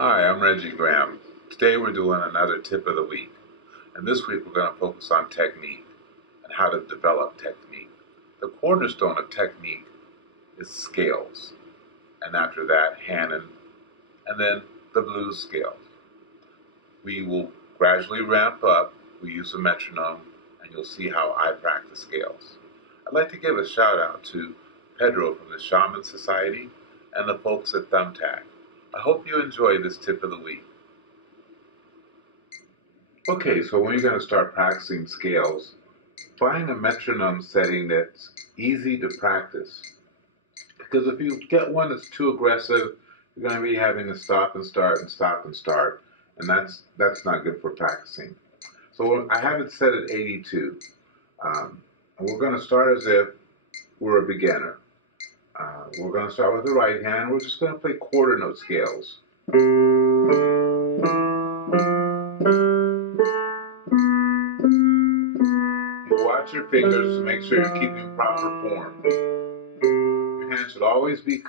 Hi, I'm Reggie Grahm. Today we're doing another tip of the week. And this week we're going to focus on technique and how to develop technique. The cornerstone of technique is scales. And after that, Hanon, and then the blues scales. We will gradually ramp up. We use a metronome, and you'll see how I practice scales. I'd like to give a shout out to Pedro from the Shaman Society and the folks at Thumbtack. I hope you enjoy this tip of the week. Okay, so when you're going to start practicing scales, find a metronome setting that's easy to practice. Because if you get one that's too aggressive, you're going to be having to stop and start and stop and start, and that's not good for practicing. So I have it set at 82, and we're going to start as if we're a beginner. We're going to start with the right hand. We're just going to play quarter note scales. Watch your fingers to make sure you're keeping proper form. Your hand should always be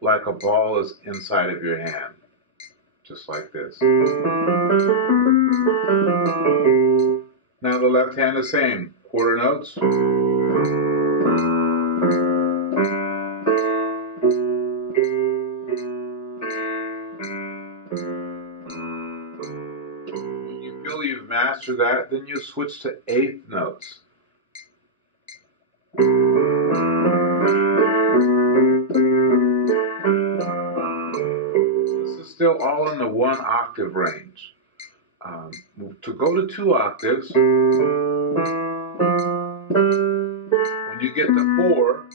like a ball is inside of your hand, just like this. Now the left hand the same, quarter notes. When you feel you've mastered that, then you switch to eighth notes. This is still all in the 1 octave range. To go to 2 octaves, when you get to 4,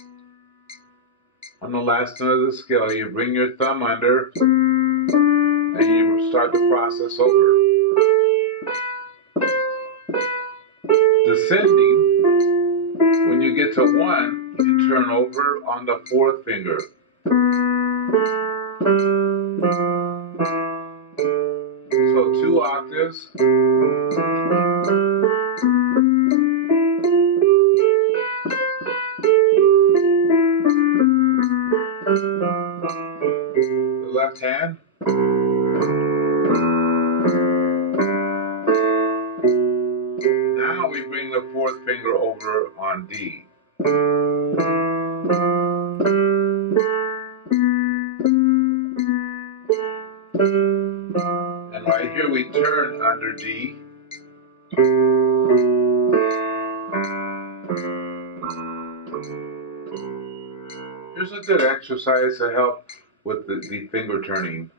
on the last note of the scale, you bring your thumb under and you start the process over. Descending, when you get to 1, you turn over on the 4th finger. So 2 octaves. The left hand. Now we bring the 4th finger over on D. And right here we turn under D. Here's a good exercise to help with the finger turning.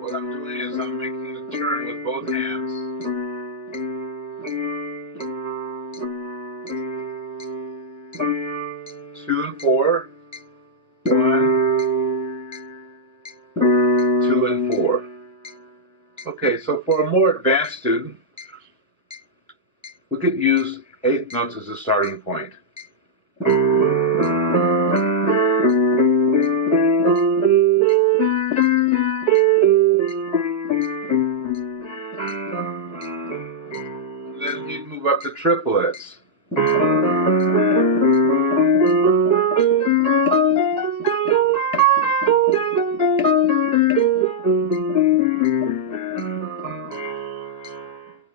What I'm doing is I'm making the turn with both hands. Two and 4. 1, 2 and 4. Okay, so for a more advanced student, we could use eighth notes as a starting point. And then you'd move up to triplets.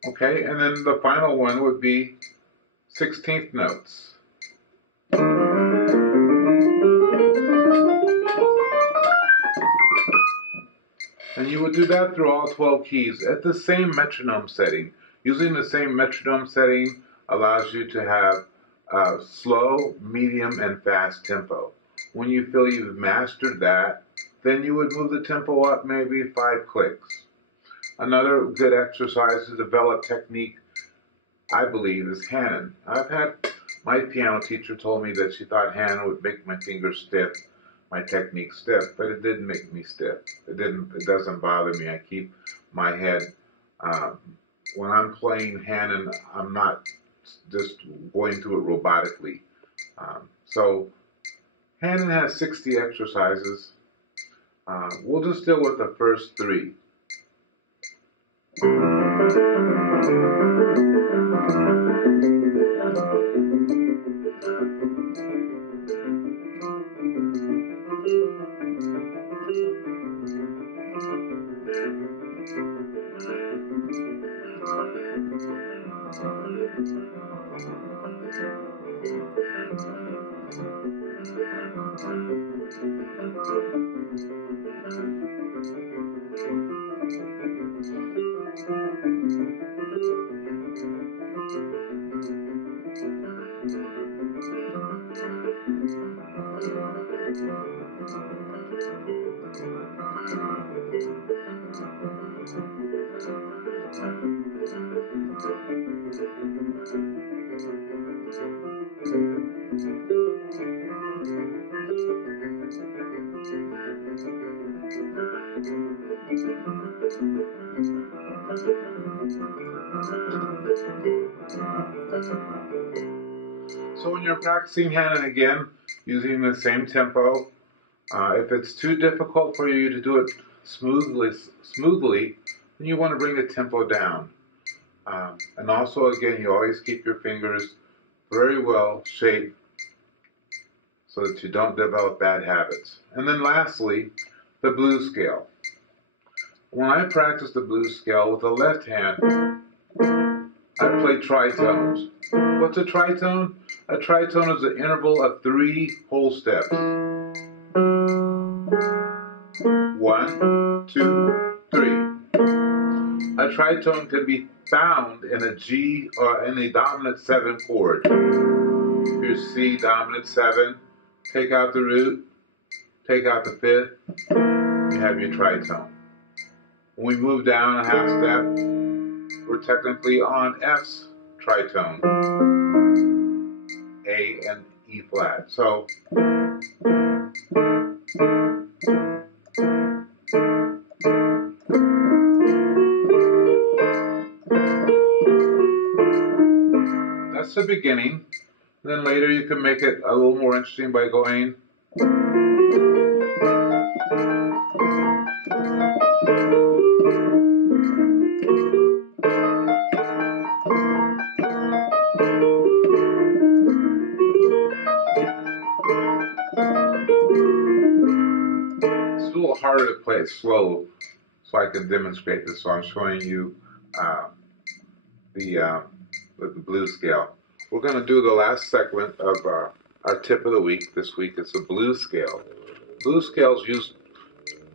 Okay, and then the final one would be 16th notes. And you would do that through all 12 keys at the same metronome setting. Using the same metronome setting allows you to have slow, medium, and fast tempo. When you feel you've mastered that, then you would move the tempo up maybe 5 clicks. Another good exercise to develop technique, I believe, is Hanon. I've had my piano teacher told me that she thought Hanon would make my fingers stiff, my technique stiff, but it didn't make me stiff. It doesn't bother me. I keep my head. When I'm playing Hanon, I'm not just going through it robotically. So Hanon has 60 exercises. We'll just deal with the first 3. So when you're practicing Hammond again, using the same tempo, if it's too difficult for you to do it smoothly, then you want to bring the tempo down. And also, again, you always keep your fingers very well shaped so that you don't develop bad habits. And then lastly, the blues scale. When I practice the blues scale with the left hand, I play tritones. What's a tritone? A tritone is an interval of 3 whole steps. 1, 2, 3. A tritone can be found in a G or in a dominant 7 chord. Here's C, dominant 7. Take out the root, take out the fifth, you have your tritone. When we move down a half step, we're technically on F's tritone, A and E flat. So that's the beginning. Then later you can make it a little more interesting by going it's a little harder to play it slow, so I can demonstrate this. So I'm showing you the blues scale. We're going to do the last segment of our tip of the week. This week it's the blues scale. Blues scale is used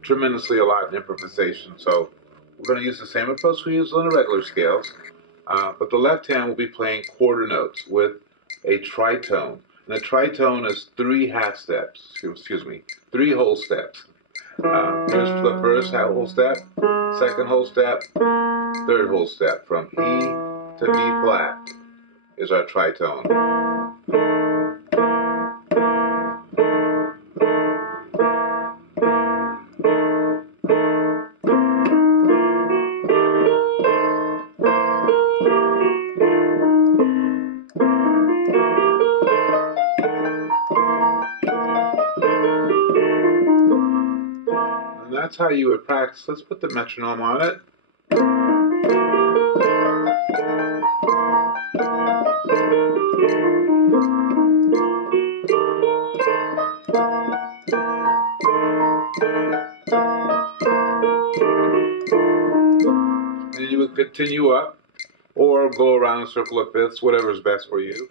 tremendously a lot in improvisation, so we're going to use the same approach we use on the regular scales, but the left hand will be playing quarter notes with a tritone. And a tritone is 3 half steps, 3 whole steps. Here's the first whole step, second whole step, third whole step. From E to B flat is our tritone. And that's how you would practice. Let's put the metronome on it. And you would continue up or go around a circle of fifths, whatever is best for you.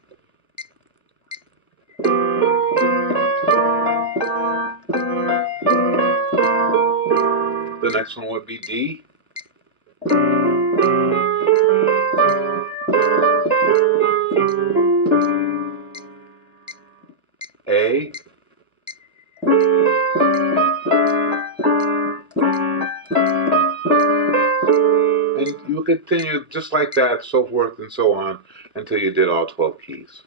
The next one would be D. A. And you would continue just like that, so forth and so on, until you did all 12 keys.